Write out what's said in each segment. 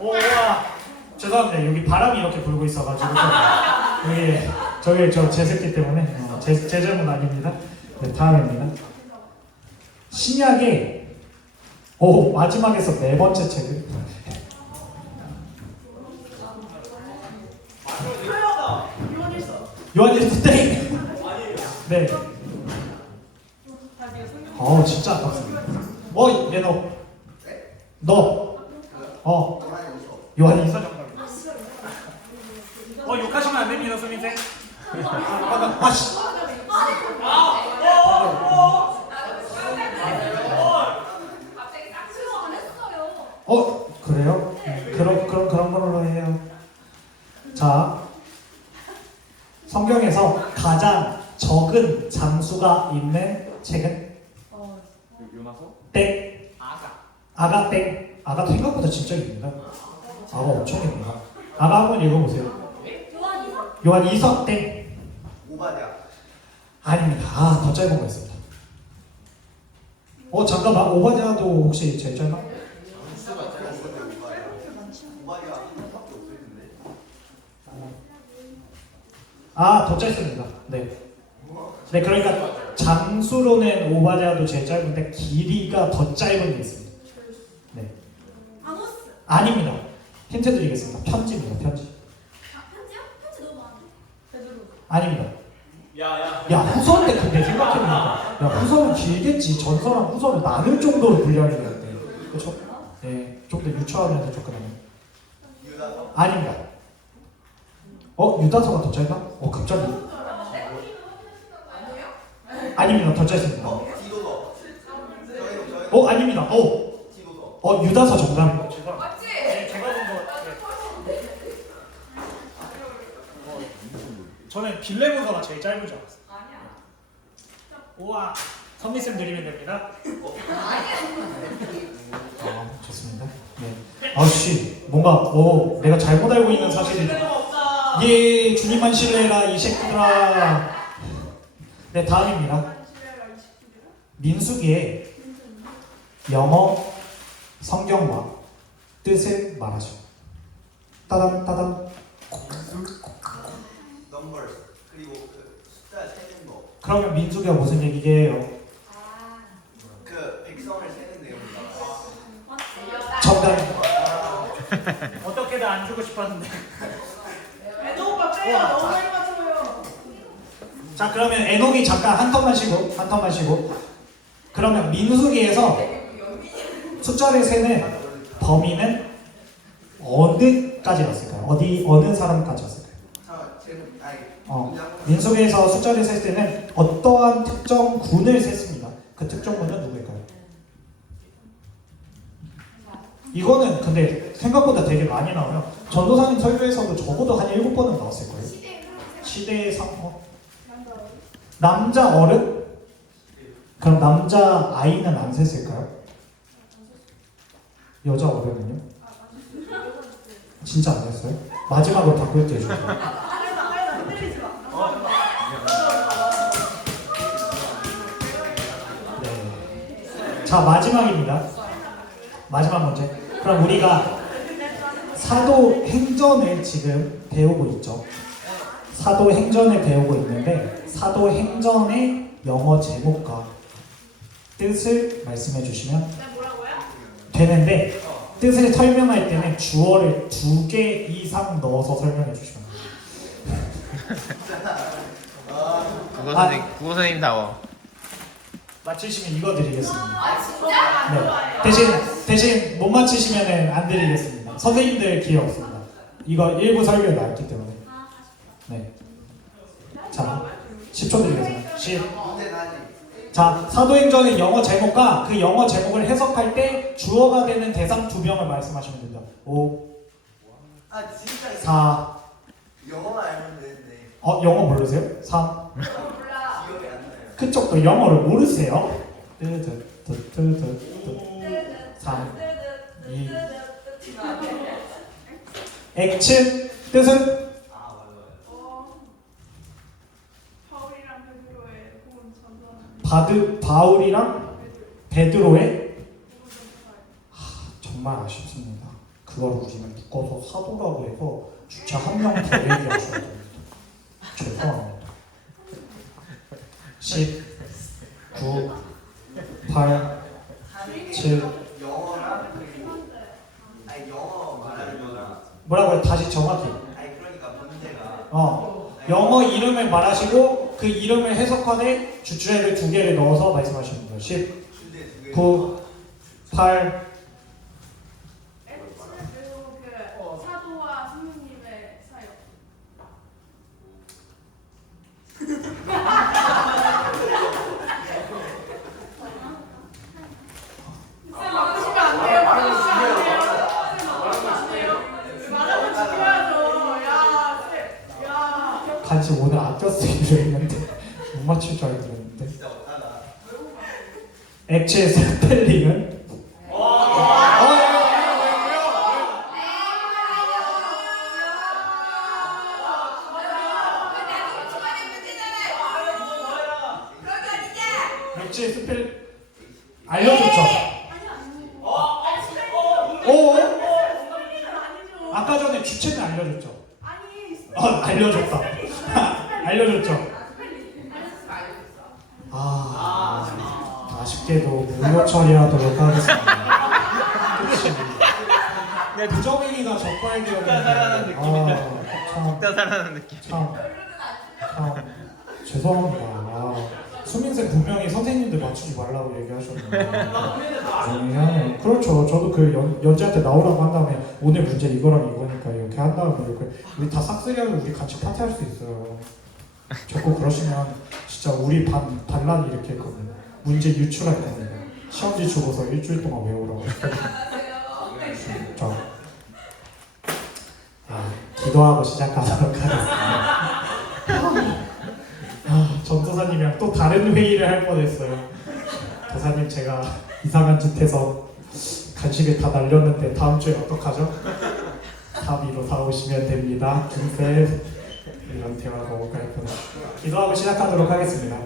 오와 죄송합니다. 여기 바람이 이렇게 불고 있어가지고 여기 저기 제 새끼 때문에 제 잘못 아닙니다. 네, 다음입니다. 신약의 마지막에서 네 번째 책은 요한일서 땡. 네. 진짜 아깝습니다. 얘 너 요한일서 정답입니다. 욕하시면 안 됩니다, 선생님. 그래요? 그런 걸로 해요. 자, 성경에서 가장 적은 장수가 있는 책은? 요나서? 땡. 아가 땡. 아가 생각보다 진짜 깁니다. 아가 엄청 깁니다. 아가 한번 읽어보세요. 요한 이서 땡. 오바댜. 아닙니다. 더 짧은 거 있습니다. 잠깐만. 오바댜도 혹시 제일 짧나? 더 짧습니다. 네. 네, 그러니까 장수로는 오바댜도 제일 짧은데 길이가 더 짧은 게 있습니다. 네. 아닙니다. 힌트 드리겠습니다. 편지입니다. 편지. 편지요? 편지 너무 많은데? 아닙니다. 야. 후서인데 근데 생각해보니까 후서는 길겠지. 전서랑 후서를 나눌 정도로 분량이 되는데 그렇죠? 네, 좀 더 유추하면서 접근하면 아닙니다. 유다서가 더 짧아? 갑자기? 아닙니다. 더 짧습니다. 아닙니다. 유다서 정답입니다. 맞지? 제가 본 거. 저는 빌레몬서가 제일 짧은 줄 알았어요. 아니야. 우와, 선미쌤 드리면 됩니다. 좋습니다. 네. 아씨, 뭔가 내가 잘못 알고 있는 사실이. 예, 주님만 신뢰해라 이 새끼들아. 네, 다음입니다. 민수기의 영어 성경과 뜻을 말하죠. 따단 따단. 넘버 그리고 숫자 세는 거. 그러면 민수기가 무슨 얘기예요? 백성을 세는 내용이다. 정답. 어떻게든 안 주고 싶었는데. 너무 많이 맞춰요. 자, 그러면 애녹이 잠깐 한 턴만 쉬고. 그러면 민수기에서 숫자를 세는 범위는 어디까지 갔을까요? 어느 사람까지 갔을까요? 민수기에서 숫자를 셀 때는 어떠한 특정 군을 셌습니다. 그 특정 군은 누구일까요? 이거는 근데 생각보다 되게 많이 나와요. 전도사님 설교에서도 적어도 한 7번은 나왔을 거예요. 시대의 상호. 남자 어른? 그럼 남자 아이는 안 셌을까요? 여자 어른은요? 진짜 안 했어요? 마지막으로 바꿀게요. 네. 자, 마지막입니다. 마지막 문제. 그럼 우리가 사도행전을 지금 배우고 있죠. 사도행전을 배우고 있는데 사도행전의 영어 제목과 뜻을 말씀해 주시면 되는데 뜻을 설명할 때는 주어를 2개 이상 넣어서 설명해 주시면 국어 선생님다워. 맞히시면 이거 드리겠습니다. 진짜? 네. 대신 못 맞히시면 안 드리겠습니다. 선생님들 기회 없습니다. 이거 일부 설교에 나왔기 때문에. 네. 자, 10초 드리겠습니다. 10. 자, 사도행전의 영어 제목과 그 영어 제목을 해석할 때 주어가 되는 대상 2명을 말씀하시면 됩니다. 5, 진짜 4. 영어만 알면 되는데. 영어 모르세요? 3. 몰라. 기억이 안 나요. 그쪽도 영어를 모르세요? 3, 2. 액츠 뜻은? 바울이랑 베드로의 정말 아쉽습니다. 그걸 우리는 묶어서 사도라고 해서 주차 한 명 더 얘기하셔야 됩니다. 죄송합니다. 10, 9, 8, 7 영어랑 그리고 아니 영어 말하는 거랑 뭐라고요? 다시 정확히. 아니 그러니까 문제가 영어 이름을 말하시고 그 이름을 해석하되 주체를 두 개를 넣어서 말씀하시는 거예요. 10, 주제 두 개. 9, 8. 그리고 그 사도와 성령님의 사역. 쌤 바꾸시면 안 돼요. 바꾸시면 안 돼요. 쌤 바꾸시면 안 돼요. 말하면 지켜야죠. 야, 쌤. 야. 간지 오늘 아껴 쓰기로 했는데 못 맞출 줄 알고 그랬는데. 진짜 없다다. 액체의 스펠링은? 액체의 스펠 알려줬죠? 오? 아까 전에 주체는 알려줬죠? 알려줬다. 알려줬죠? 아쉽게도 무효 처리하도록 하겠습니다. 그치? 부정행위가 적발되었는데 진짜 살아나는 느낌. 참 죄송합니다. 수민쌤 분명히 선생님들 맞추지 말라고 얘기하셨는데 그렇죠. 저도 그 연지한테 나오라고 한 다음에 오늘 문제 이거랑 이거니까 이렇게 한 다음에 이렇게 우리 다 싹쓸이하고 우리 같이 파티할 수 있어요. 자꾸 그러시면 진짜 우리 반란이 이렇게 했거든요. 문제 유출할 겁니다. 시험지 주고서 일주일 동안 외우라고. 자, 기도하고 시작하도록 하겠습니다. 전도사님이랑 또 다른 회의를 할 뻔했어요. 도사님 제가 이상한 짓 해서 간식을 다 날렸는데 다음 주에 어떡하죠? 다비로 사오시면 됩니다. 김쌤 이런 대화가 오갈 뻔. 기도하고 시작하도록 하겠습니다.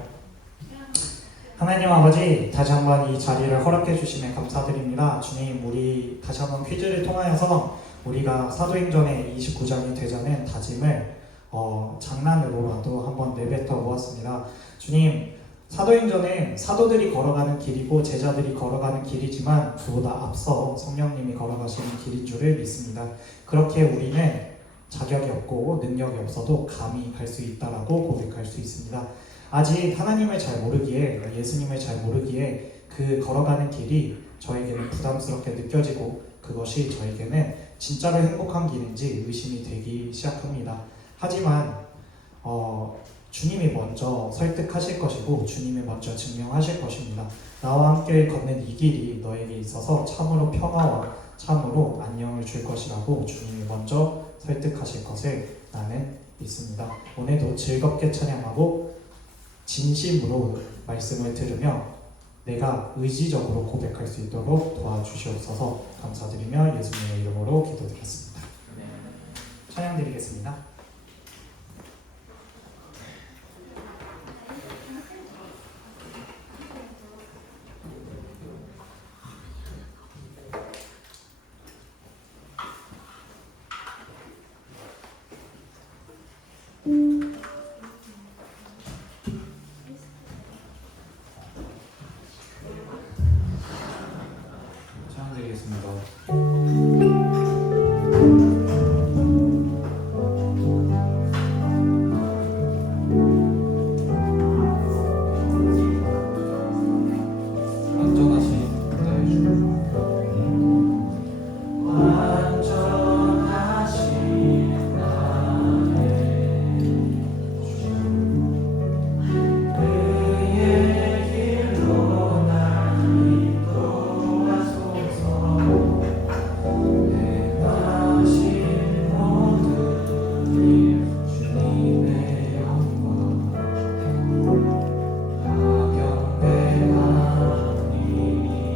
하나님 아버지, 다시 한번 이 자리를 허락해 주심에 감사드립니다. 주님, 우리 다시 한번 퀴즈를 통하여서 우리가 사도행전의 29장이 되자는 다짐을 장난으로라도 한번 내뱉어 보았습니다. 주님, 사도행전은 사도들이 걸어가는 길이고 제자들이 걸어가는 길이지만 그보다 앞서 성령님이 걸어가시는 길인 줄을 믿습니다. 그렇게 우리는 자격이 없고 능력이 없어도 감히 갈 수 있다라고 고백할 수 있습니다. 아직 하나님을 잘 모르기에, 예수님을 잘 모르기에 그 걸어가는 길이 저에게는 부담스럽게 느껴지고 그것이 저에게는 진짜로 행복한 길인지 의심이 되기 시작합니다. 하지만 주님이 먼저 설득하실 것이고 주님이 먼저 증명하실 것입니다. 나와 함께 걷는 이 길이 너에게 있어서 참으로 평화와 참으로 안녕을 줄 것이라고 주님이 먼저 설득하실 것을 나는 믿습니다. 오늘도 즐겁게 찬양하고 진심으로 말씀을 들으며 내가 의지적으로 고백할 수 있도록 도와주시옵소서. 감사드리며 예수님의 이름으로 기도드렸습니다. 찬양 드리겠습니다. 찬양 드리겠습니다.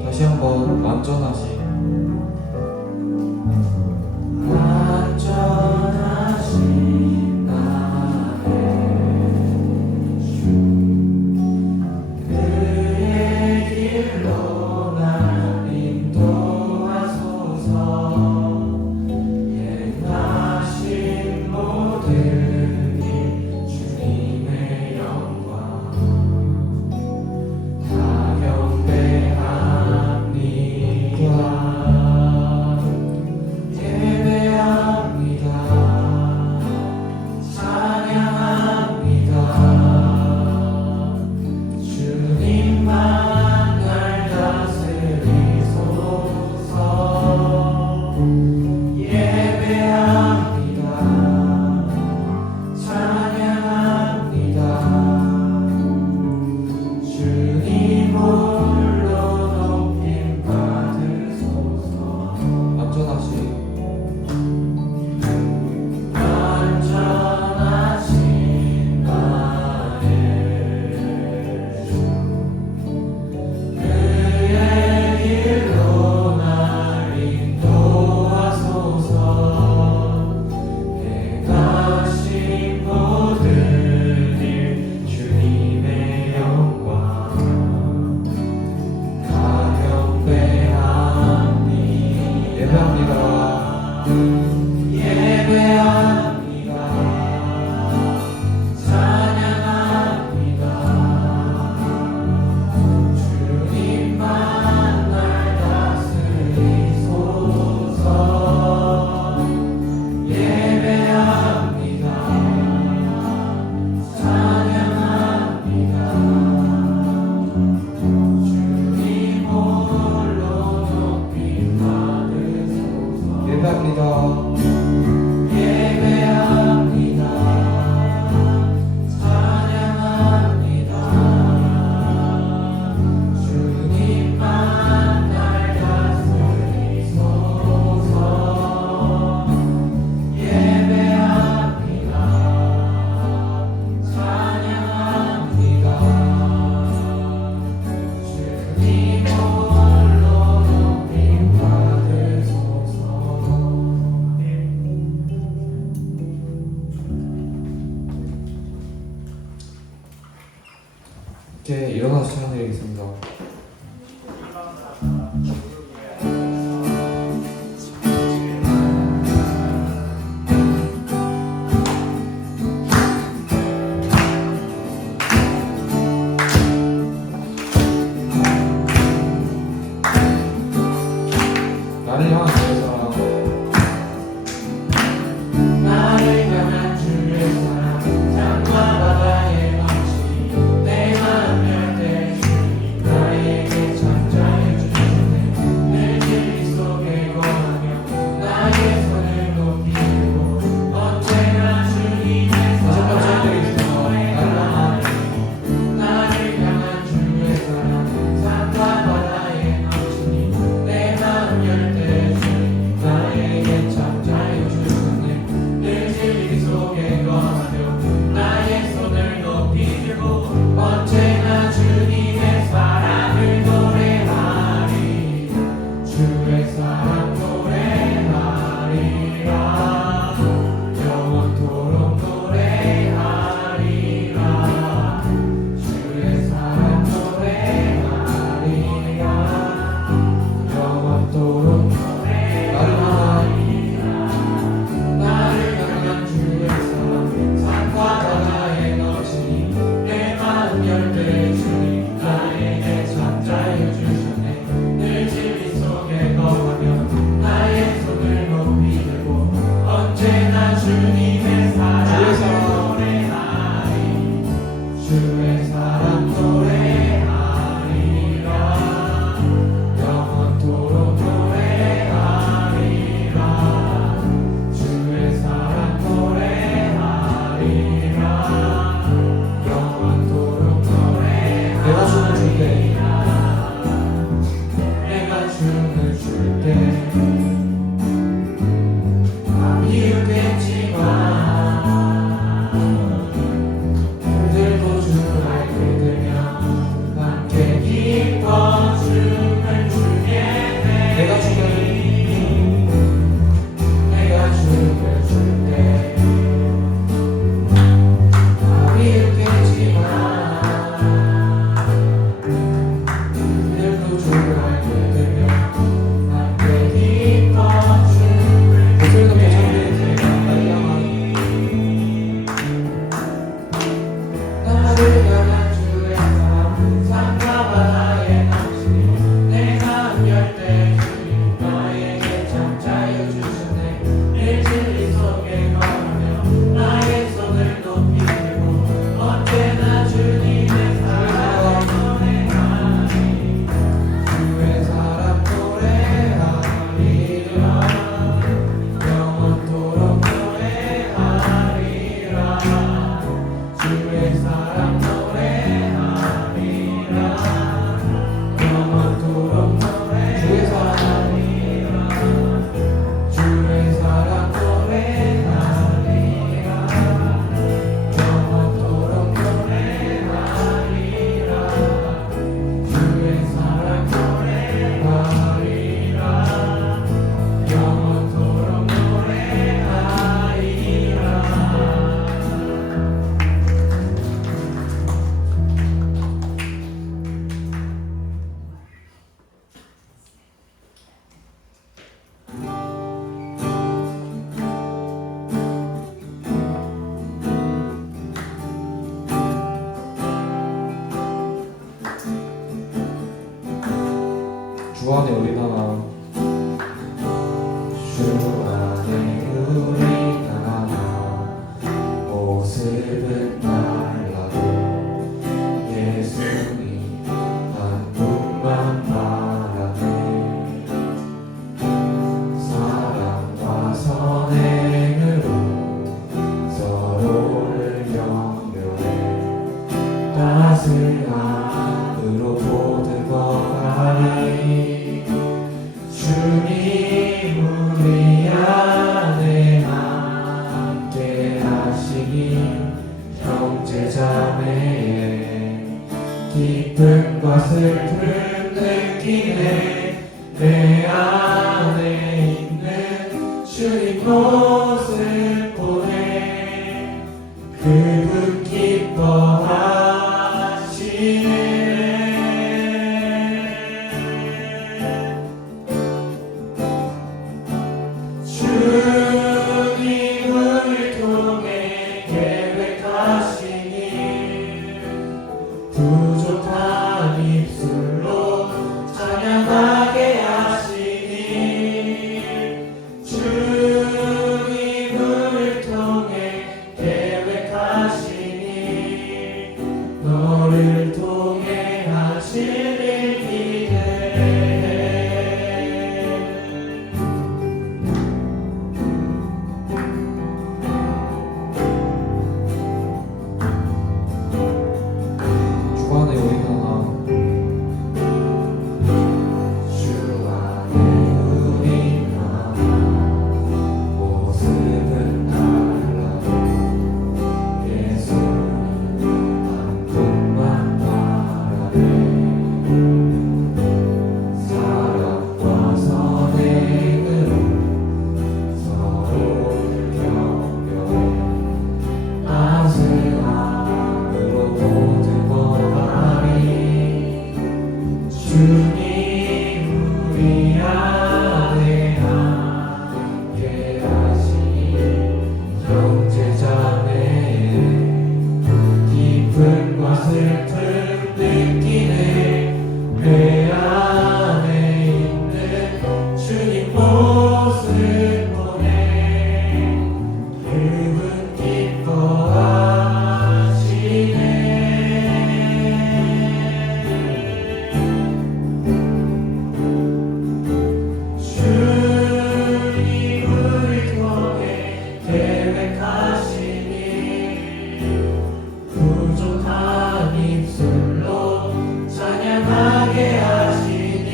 다시 한번 완전하신 나의 주 그의 길로 날 인도하소서 나를 향한 주의 사랑 나를 향한 주의 사랑 산과 바다의 방식 내 마음 열때 주님 나에게 잠자해 주시네 늘 진리 속에 거하며 나의 손을 높이 들고 언제나 주님의 사랑을 노래하리 나를 향한 주의 사랑 산과 바다의 넘치니 내 마음 열때 주님 나에게 잠자해 주셨네 늘 진리 속에 거하며 나의 손을 높이 들고 언제나 주님의 사랑을 노래하리 주의 사랑 노래하리라 영원토록 노래하리라 주의 사랑 노래하리라 영원토록 노래하리라 나를 향한 주의 사랑 산과 바다에 넘치니 내 마음 열때 주님 나에게 잠자해 주셨네 늘 진리 속에 거하며 나의 손을 높이 들고 언제나 주님의 사랑을 노래하리 주의 사랑 노래하리라 영원토록 노래하리라 주의 사랑 노래하리라 영원토록 노래하리라 내가 춤을 줄게 내가 춤을 줄게 비웃겠지만 그들도 주를 알게 되면 함께 기뻐 춤을 추게 돼 내가 춤을 줄게 비웃겠지만 그들도 주를 알게 되면 함께 기뻐 춤을 목소리 높게唱给 나를 향한 주의 사랑 산과 바다에 넘치니 내 마음 열때 주님 나에게 잠자여 주셨네 늘 진리 속에 거하며 나의 손을 높이 들고 언제나 주님의 사랑 노래하리 주의 사랑 노래하리라 영원토록 노래하리라 주의 사랑 노래하리라 영원토록 노래하리라 주의 사랑 노래하리라 영원토록 노래하리라 주의 사랑 노래하리라 영원토록 주 안에 우리나라 주 안에 우리나라 모습은 달라도 예수님 한 분만 바라네 사랑과 선행으로 서로를 연결해 따스함으로 보듬어가리 주님 우리 안에 함께 하시니 형제자매의 기쁜 것을 느끼네 내 안에 있는 주님 모습 보네 그분 기뻐하시네 주님을 통해 계획하시니 부족한 입술로 찬양하게 하시니 이곳을 보내 그분 기뻐하시네 주님 우리 통해 계획하시니 부족한 입술로 찬양하게 하시니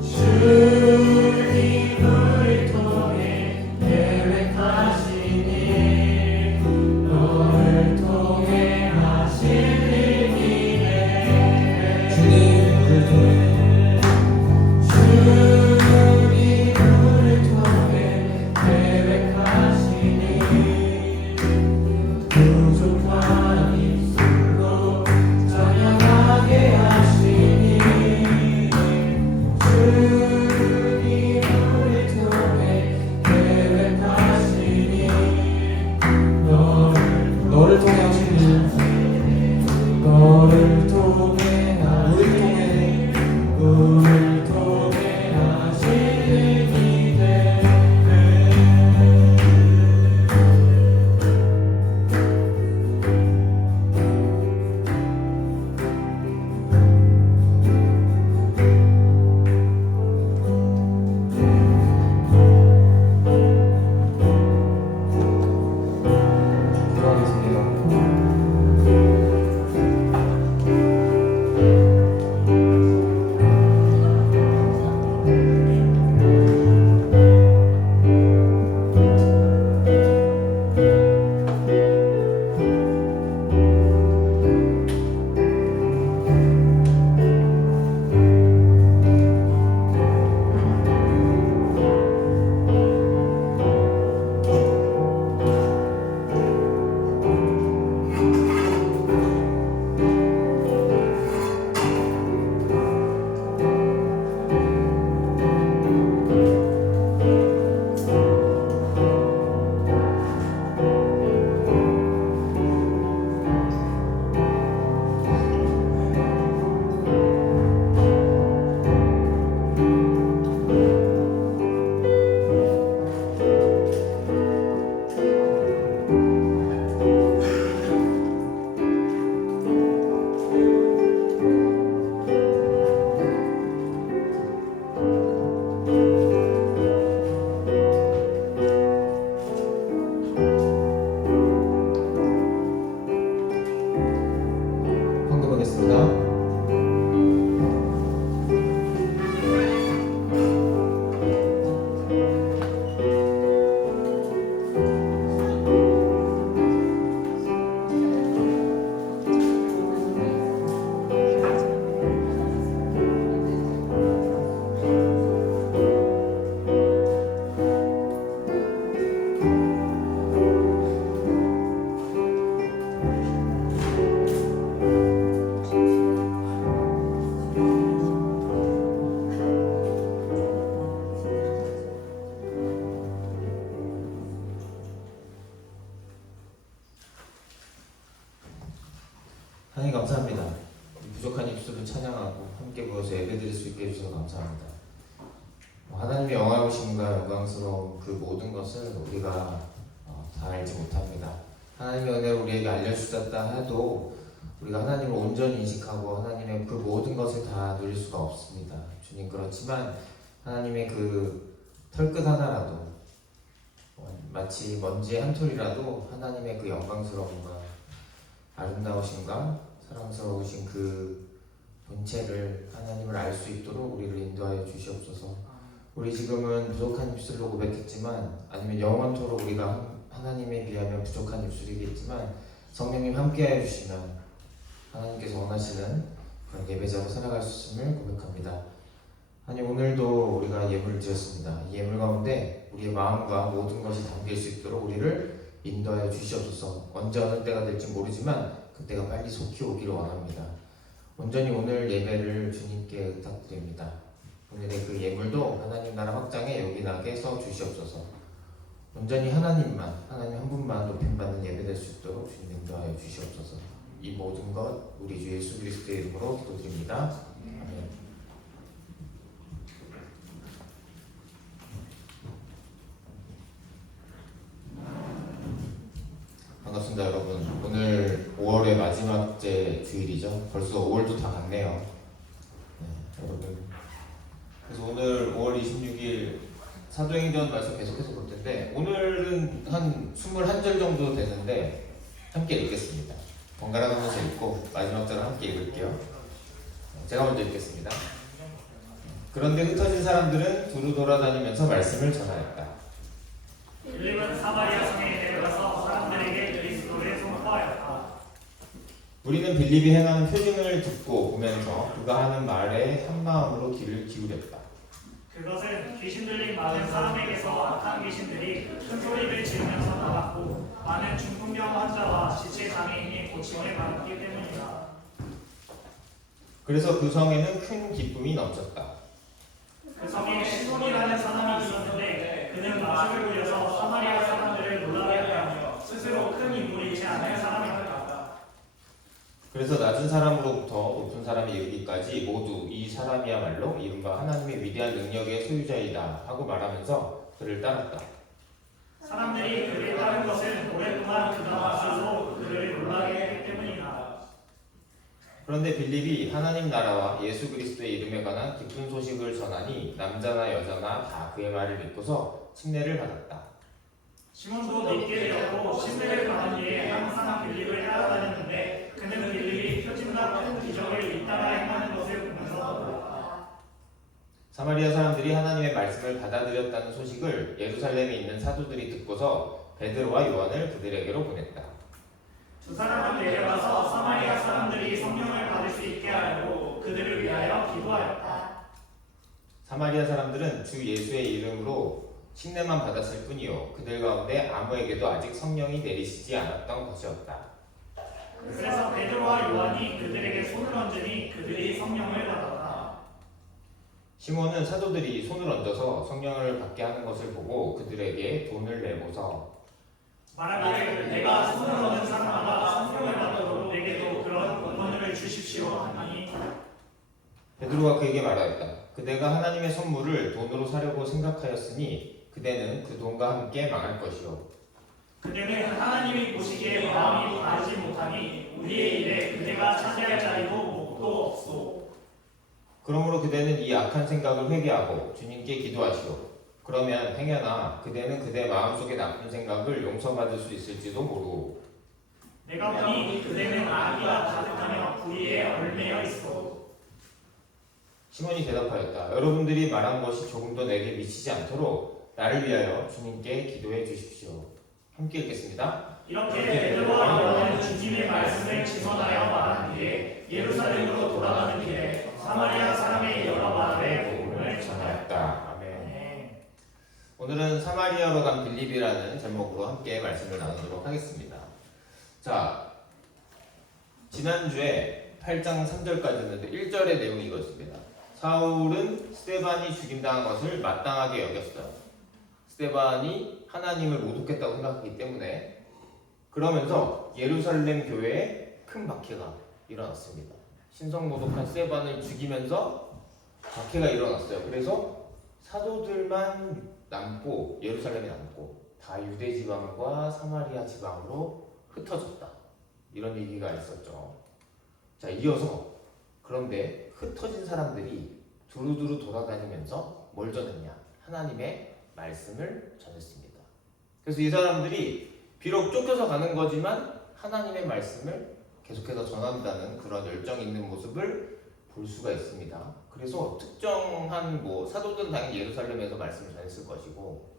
주님 우리 통해 계획하시니 너를 통해 하실 일이네 주님 우리 통해 주님 우리 통해 계획하시니 부족한 입술로 찬양하게 하시니 주님 우리 통해 계획하시니 너를 통해 하시니 너를 통해 우리를 통해 하실 일이 돼 기도하겠습니다. 헌금하겠습니다. 하나님 감사합니다. 부족한 입술을 찬양하고 함께 모여서 예배드릴 수 있게 해주셔서 감사합니다. 하나님의 영화로우심과 영광스러운 그 모든 것을 우리가 다 알지 못합니다. 하나님의 은혜를 우리에게 알려주셨다 해도 우리가 하나님을 온전히 인식하고 하나님의 그 모든 것을 다 누릴 수가 없습니다. 주님, 그렇지만 하나님의 그 털끝 하나라도 마치 먼지의 한 톨이라도 하나님의 그 영광스러움과 아름다우심과 사랑스러우신 그 본체를 하나님을 알 수 있도록 우리를 인도하여 주시옵소서. 우리 지금은 부족한 입술로 고백했지만 아니면 영원토록 우리가 하나님에 비하면 부족한 입술이겠지만 성령님 함께하여 주시면 하나님께서 원하시는 그런 예배자로 살아갈 수 있음을 고백합니다. 아니 오늘도 우리가 예물을 드렸습니다. 이 예물 가운데 우리의 마음과 모든 것이 담길 수 있도록 우리를 인도하여 주시옵소서. 언제 어느 때가 될지 모르지만 그때가 빨리 속히 오기를 원합니다. 온전히 오늘 예배를 주님께 부탁드립니다. 오늘의 그 예물도 하나님 나라 확장에 요긴하게 써 주시옵소서. 온전히 하나님 한 분만 높임받는 예배 될 수 있도록 주님 인도하여 주시옵소서. 이 모든 것 우리 주 예수 그리스도의 이름으로 기도드립니다. 아멘. 26일이죠. 벌써 5월도 다 갔네요. 네, 여러분. 그래서 오늘 5월 26일 사도행전 말씀 계속해서 볼 텐데 오늘은 한 21절 정도 되는데 함께 읽겠습니다. 번갈아 가면서 읽고 마지막 절을 함께 읽을게요. 제가 먼저 읽겠습니다. 그런데 흩어진 사람들은 두루 돌아다니면서 말씀을 전하였다. 빌립은 사마리아 성에 내려가서 사람들에게 그리스도를 선포하였다. 우리는 빌립이 행하는 표징을 듣고 보면서 그가 하는 말에 한 마음으로 귀를 기울였다. 그것은 귀신 들린 많은 사람에게서 악한 귀신들이 큰 소리를 지르면서 나갔고 많은 중풍병 환자와 지체 장애인이 고침을 받았기 때문이다. 그래서 그 성에는 큰 기쁨이 넘쳤다. 그 성에 시몬이라는 사람이 있었는데 그는 마술을 부려서 사마리아 사람들을 놀라게 하며 스스로 큰 인물이지 않은 사람이었다. 그래서 낮은 사람으로부터 높은 사람에 이르기까지 모두 이 사람이야말로 이른바 하나님의 위대한 능력의 소유자이다 하고 말하면서 그를 따랐다. 사람들이 그를 따른 것은 오랫동안 그가 마술로 그를 놀라게 했기 때문이다. 그런데 빌립이 하나님 나라와 예수 그리스도의 이름에 관한 기쁜 소식을 전하니 남자나 여자나 다 그의 말을 믿고서 침례를 받았다. 시몬도 믿게 되었고 침례를 받은 뒤에 항상 빌립을 따라다녔는데 그는 빌립이 표징과 큰 기적을 잇따라 행하는 것을 보면서 놀랐다. 사마리아 사람들이 하나님의 말씀을 받아들였다는 소식을 예루살렘에 있는 사도들이 듣고서 베드로와 요한을 그들에게로 보냈다. 두 사람은 내려가서 사마리아 사람들이 성령을 받을 수 있게 하려고 그들을 위하여 기도하였다. 사마리아 사람들은 주 예수의 이름으로 침례만 받았을 뿐이요 그들 가운데 아무에게도 아직 성령이 내리시지 않았던 것이었다. 그래서 베드로와 요한이 그들에게 손을 얹으니 그들이 성령을 받았다. 시몬은 사도들이 손을 얹어서 성령을 받게 하는 것을 보고 그들에게 돈을 내고서 말하기를 내가 손을 얹은 사람마다 성령을 받도록 내게도 그런 권한을 주십시오 하니 베드로가 그에게 말하였다. 그대가 하나님의 선물을 돈으로 사려고 생각하였으니 그대는 그 돈과 함께 망할 것이요 그대는 하나님이 보시기에 마음이 바르지 못하니 우리의 일에 그대가 차지할 자리도 목도 없소. 그러므로 그대는 이 악한 생각을 회개하고 주님께 기도하시오. 그러면 행여나 그대는 그대 마음속에 나쁜 생각을 용서받을 수 있을지도 모르고 내가 보니 그대는 악의가 가득하며 불의에 얽매여 있어. 시몬이 대답하였다. 여러분들이 말한 것이 조금도 내게 미치지 않도록 나를 위하여 주님께 기도해 주십시오. 함께 읽겠습니다. 이렇게 베드로와 요한은 주님의 말씀을 증언하여 말한 뒤에 예루살렘으로 돌아가는 길에 사마리아 사람의 여러 마을에 복음을 전하였다. 아멘. 오늘은 사마리아로 간 빌립이라는 제목으로 함께 말씀을 나누도록 하겠습니다. 자, 지난주에 8장 3절까지 했는데 1절의 내용이 이것입니다. 사울은 스데반이 죽임당한 것을 마땅하게 여겼어요. 스데반이 하나님을 모독했다고 생각하기 때문에 그러면서 예루살렘 교회에 큰 박해가 일어났습니다. 신성모독한 스데반을 죽이면서 박해가 일어났어요. 그래서 사도들만 남고 예루살렘에 남고 다 유대 지방과 사마리아 지방으로 흩어졌다. 이런 얘기가 있었죠. 자, 이어서 그런데 흩어진 사람들이 두루두루 돌아다니면서 뭘 전했냐? 하나님의 말씀을 전했습니다. 그래서 이 사람들이 비록 쫓겨서 가는 거지만 하나님의 말씀을 계속해서 전한다는 그런 열정 있는 모습을 볼 수가 있습니다. 그래서 특정한 사도들은 당연히 예루살렘에서 말씀을 전했을 것이고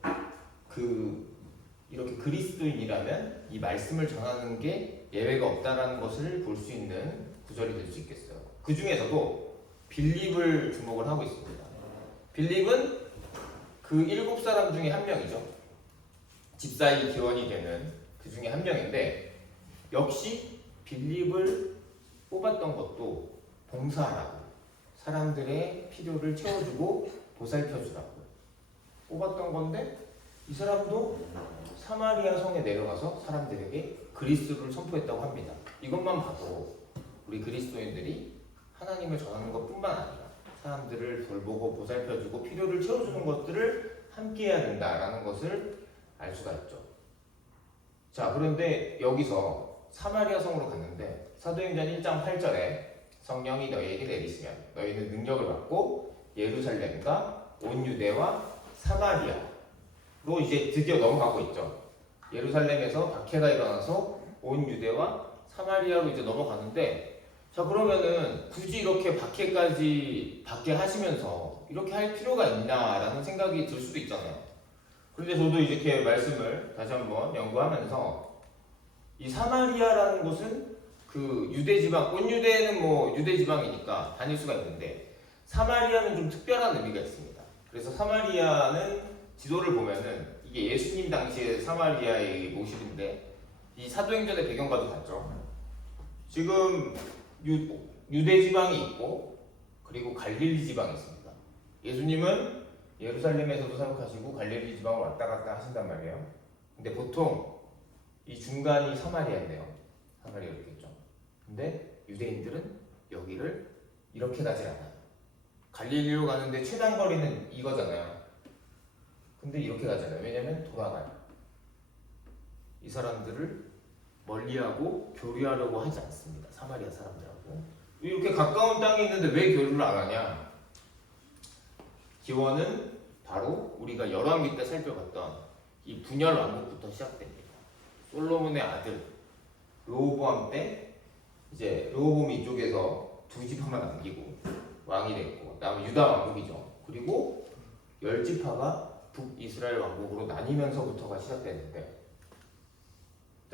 이렇게 그리스도인이라면 이 말씀을 전하는 게 예외가 없다라는 것을 볼 수 있는 구절이 될 수 있겠어요. 그 중에서도 빌립을 주목을 하고 있습니다. 빌립은 그 7사람 중에 한 명이죠. 집사의 기원이 되는 그 중에 한 명인데 역시 빌립을 뽑았던 것도 봉사하라고 사람들의 필요를 채워주고 보살펴주라고 뽑았던 건데 이 사람도 사마리아 성에 내려가서 사람들에게 그리스도를 선포했다고 합니다. 이것만 봐도 우리 그리스도인들이 하나님을 전하는 것뿐만 아니라 사람들을 돌보고 보살펴주고 필요를 채워주는 것들을 함께 해야 된다라는 것을 알 수가 있죠. 자, 그런데 여기서 사마리아 성으로 갔는데 사도행전 1장 8절에 성령이 너희에게 내리시면 너희는 능력을 받고 예루살렘과 온 유대와 사마리아로 이제 드디어 넘어가고 있죠. 예루살렘에서 박해가 일어나서 온 유대와 사마리아로 이제 넘어가는데, 자 그러면은 굳이 이렇게 박해까지 받게 하시면서 이렇게 할 필요가 있나라는 생각이 들 수도 있잖아요. 그런데 저도 이렇게 말씀을 다시 한번 연구하면서 이 사마리아라는 곳은 그 유대 지방, 온 유대는 뭐 유대 지방이니까 다닐 수가 있는데 사마리아는 좀 특별한 의미가 있습니다. 그래서 사마리아는 지도를 보면은 이게 예수님 당시의 사마리아의 모습인데 이 사도행전의 배경과도 같죠. 지금 유대 지방이 있고 그리고 갈릴리 지방이 있습니다. 예수님은 예루살렘에서도 사역하시고 갈릴리 지방을 왔다 갔다 하신단 말이에요. 근데 보통 이 중간이 사마리아인데요. 사마리아였겠죠. 근데 유대인들은 여기를 이렇게 가지 않아요. 갈릴리로 가는데 최단 거리는 이거잖아요. 근데 이렇게 가잖아요. 왜냐면 돌아가요. 이 사람들을 멀리하고 교류하려고 하지 않습니다. 사마리아 사람들하고. 이렇게 가까운 땅에 있는데 왜 교류를 안 하냐? 기원은 바로 우리가 열왕기 때 살펴봤던 이 분열 왕국부터 시작됩니다. 솔로몬의 아들 르호보암 때 이제 르호보암이 이쪽에서 두 지파만 남기고 왕이 됐고, 그다음에 유다 왕국이죠. 그리고 10지파가 북이스라엘 왕국으로 나뉘면서부터가 시작되는데,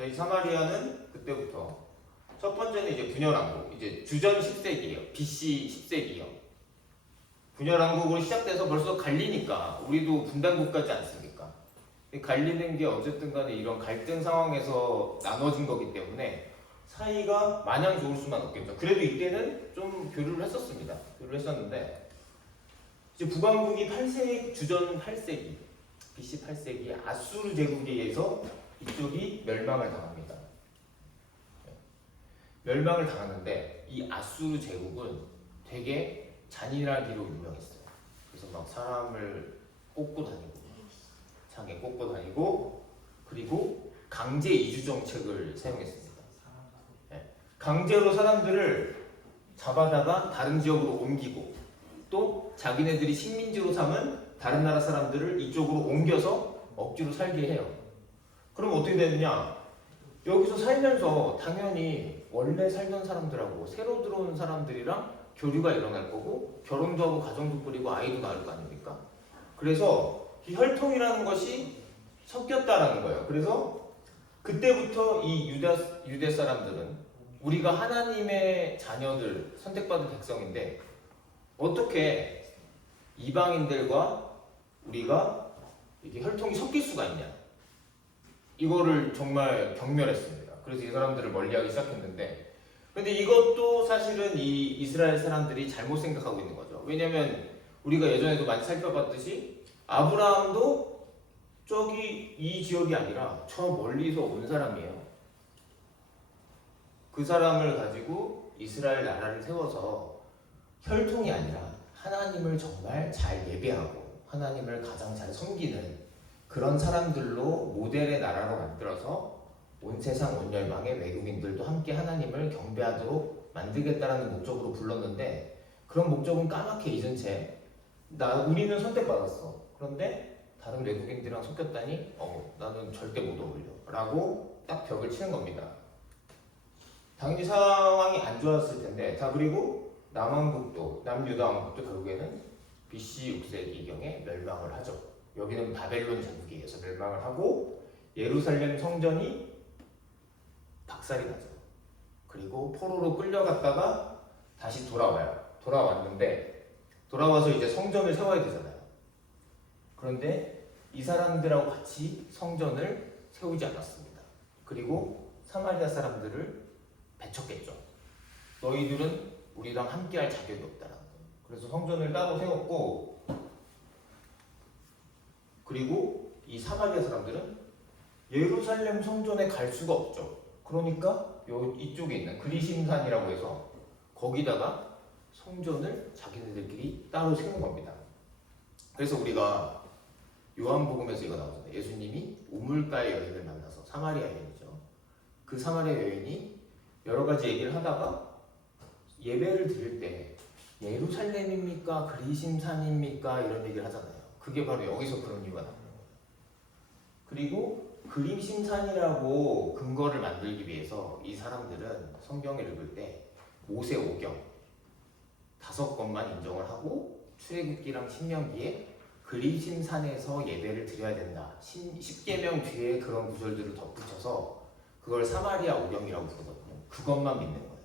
이 사마리아는 그때부터 첫 번째는 이제 분열왕국, 이제 주전 10세기예요. BC 10세기요. 분열왕국으로 시작돼서 벌써 갈리니까 우리도 분단국가지 않습니까? 갈리는 게 어쨌든 간에 이런 갈등 상황에서 나눠진 거기 때문에 사이가 마냥 좋을 수만 없겠죠. 그래도 이때는 좀 교류를 했었습니다. 교류를 했었는데 이제 북왕국이 8세기, 주전 8세기, BC 8세기 아수르 제국에 의해서 이쪽이 멸망을 당합니다. 멸망을 당하는데 이 아수르 제국은 되게 잔인하기로 유명했어요. 그래서 막 사람을 꽂고 다니고, 창에 꽂고 다니고, 그리고 강제 이주 정책을 사용했습니다. 강제로 사람들을 잡아다가 다른 지역으로 옮기고, 또 자기네들이 식민지로 삼은 다른 나라 사람들을 이쪽으로 옮겨서 억지로 살게 해요. 그럼 어떻게 되느냐? 여기서 살면서 당연히 원래 살던 사람들하고 새로 들어온 사람들이랑 교류가 일어날 거고, 결혼도 하고 가정도 꾸리고 아이도 낳을 거 아닙니까? 그래서 이 혈통이라는 것이 섞였다라는 거예요. 그래서 그때부터 이 유대 사람들은 우리가 하나님의 자녀들, 선택받은 백성인데 어떻게 이방인들과 우리가 이게 혈통이 섞일 수가 있냐, 이거를 정말 경멸했습니다. 그래서 이 사람들을 멀리하기 시작했는데, 근데 이것도 사실은 이 이스라엘 사람들이 잘못 생각하고 있는 거죠. 왜냐면 우리가 예전에도 많이 살펴봤듯이 아브라함도 저기 이 지역이 아니라 저 멀리서 온 사람이에요. 그 사람을 가지고 이스라엘 나라를 세워서 혈통이 아니라 하나님을 정말 잘 예배하고 하나님을 가장 잘 섬기는 그런 사람들로 모델의 나라로 만들어서 온 세상 온 열방의 외국인들도 함께 하나님을 경배하도록 만들겠다라는 목적으로 불렀는데, 그런 목적은 까맣게 잊은 채 우리는 선택받았어. 그런데 다른 외국인들이랑 섞였다니 나는 절대 못 어울려 라고 딱 벽을 치는 겁니다. 당연히 상황이 안 좋았을 텐데, 자 그리고 남왕국도, 남유다 왕국도 결국에는 BC 6세기경에 멸망을 하죠. 여기는 바벨론 제국에 의해서 멸망을 하고 예루살렘 성전이 박살이 나죠. 그리고 포로로 끌려갔다가 다시 돌아와요. 돌아왔는데 돌아와서 이제 성전을 세워야 되잖아요. 그런데 이 사람들하고 같이 성전을 세우지 않았습니다. 그리고 사마리아 사람들을 배척했죠. 너희들은 우리랑 함께할 자격이 없다라는 거예요. 그래서 성전을 따로 세웠고, 그리고 이 사마리아 사람들은 예루살렘 성전에 갈 수가 없죠. 그러니까 이쪽에 있는 그리심산이라고 해서 거기다가 성전을 자기네들끼리 따로 세운 겁니다. 그래서 우리가 요한복음에서 이거 나오잖아요. 예수님이 우물가의 여인을 만나서, 사마리아 여인이죠. 그 사마리아 여인이 여러 가지 얘기를 하다가 예배를 드릴 때 예루살렘입니까? 그리심산입니까? 이런 얘기를 하잖아요. 그게 바로 여기서 그런 이유가 나와요. 그리고 그리심산이라고 근거를 만들기 위해서 이 사람들은 성경을 읽을 때 모세오경 5권만 인정을 하고 출애굽기랑 신명기에 그리심산에서 예배를 드려야 된다. 10계명 뒤에 그런 구절들을 덧붙여서 그걸 사마리아 오경이라고 부르거든요. 그것만 믿는 거예요.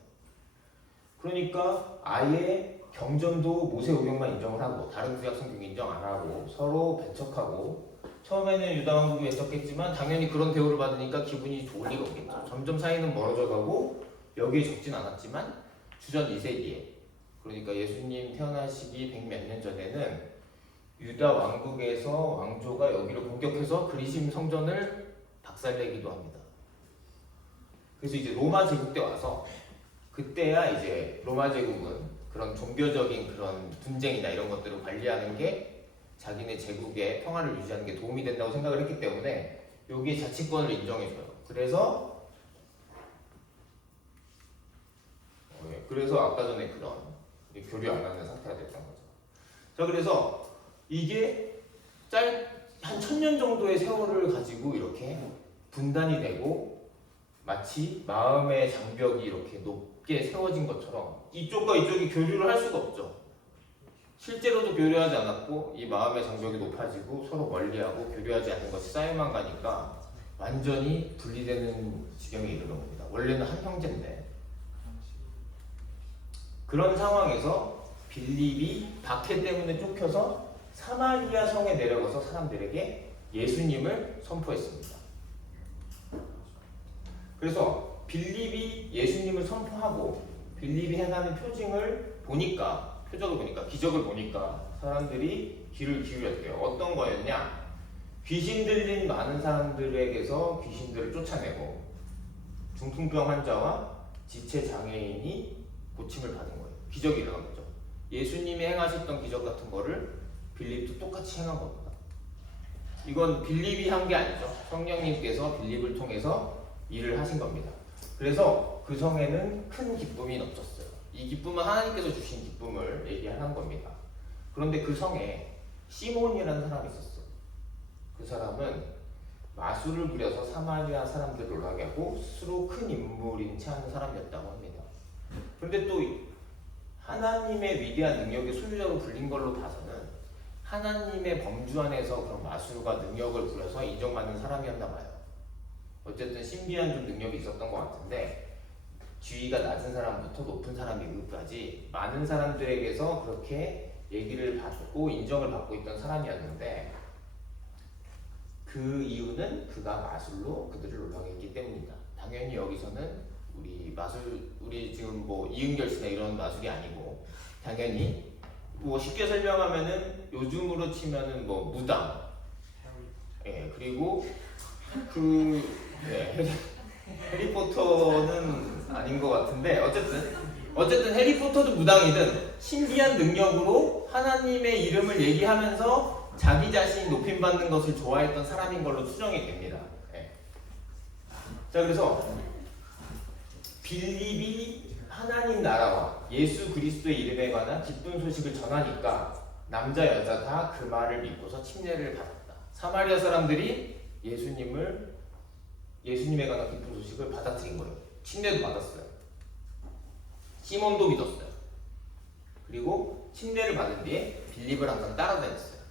그러니까 아예 경전도 모세오경만 인정을 하고 다른 구약 성경 인정 안 하고 서로 배척하고 처음에는 유다 왕국이 외쳤겠지만 당연히 그런 대우를 받으니까 기분이 좋을 리가 없겠죠. 점점 사이는 멀어져 가고 여기에 적진 않았지만 주전 2세기에 그러니까 예수님 태어나시기 100몇 년 전에는 유다 왕국에서 왕조가 여기를 공격해서 그리심 성전을 박살내기도 합니다. 그래서 이제 로마 제국 때 와서 그때야 이제 로마 제국은 그런 종교적인 그런 분쟁이나 이런 것들을 관리하는 게 자기네 제국의 평화를 유지하는 게 도움이 된다고 생각을 했기 때문에 여기에 자치권을 인정해줘요. 그래서 아까 전에 그런 교류 안 하는 상태가 됐던 거죠. 자, 그래서 이게 한 1000년 정도의 세월을 가지고 이렇게 분단이 되고 마치 마음의 장벽이 이렇게 높게 세워진 것처럼 이쪽과 이쪽이 교류를 할 수가 없죠. 실제로도 교류하지 않았고 이 마음의 장벽이 높아지고 서로 멀리하고 교류하지 않는 것이 쌓여만 가니까 완전히 분리되는 지경에 이르는 겁니다. 원래는 한 형제인데 그런 상황에서 빌립이 박해 때문에 쫓겨서 사마리아 성에 내려가서 사람들에게 예수님을 선포했습니다. 그래서 빌립이 예수님을 선포하고 빌립이 행하는 표적을 보니까 기적을 보니까 사람들이 귀를 기울였대요. 어떤 거였냐? 귀신 들린 많은 사람들에게서 귀신들을 쫓아내고 중풍병 환자와 지체 장애인이 고침을 받은 거예요. 기적이 일어난 거죠. 예수님이 행하셨던 기적 같은 거를 빌립도 똑같이 행한 겁니다. 이건 빌립이 한 게 아니죠. 성령님께서 빌립을 통해서 일을 하신 겁니다. 그래서 그 성에는 큰 기쁨이 넘쳤어요. 이 기쁨은 하나님께서 주신 기쁨을 얘기하는 겁니다. 그런데 그 성에 시몬이라는 사람이 있었어. 그 사람은 마술을 부려서 사마리아 사람들을 놀라게 하고 스스로 큰 인물인 체 하는 사람이었다고 합니다. 그런데 또 하나님의 위대한 능력의 소유자로 불린 걸로 봐서는 하나님의 범주 안에서 그런 마술과 능력을 부려서 인정받는 사람이었나 봐요. 어쨌든 신비한 좀 능력이 있었던 것 같은데 지위가 낮은 사람부터 높은 사람이기까지 많은 사람들에게서 그렇게 얘기를 받고 인정을 받고 있던 사람이었는데 그 이유는 그가 마술로 그들을 놀라게 했기 때문이다. 당연히 여기서는 우리 지금 뭐 이은결 씨나 이런 마술이 아니고 당연히 뭐 쉽게 설명하면은 요즘으로 치면은 뭐 무당, 그리고 해리포터는 아닌 것 같은데 어쨌든 해리포터도 무당이든 신비한 능력으로 하나님의 이름을 얘기하면서 자기 자신이 높임받는 것을 좋아했던 사람인 걸로 추정이 됩니다. 자, 그래서 빌립이 하나님 나라와 예수 그리스도의 이름에 관한 기쁜 소식을 전하니까 남자 여자 다 그 말을 믿고서 침례를 받았다. 사마리아 사람들이 예수님에 관한 기쁜 소식을 받아들인 거예요. 침례도 받았어요. 시몬도 믿었어요. 그리고 침례를 받은 뒤에 빌립을 항상 따라다녔어요.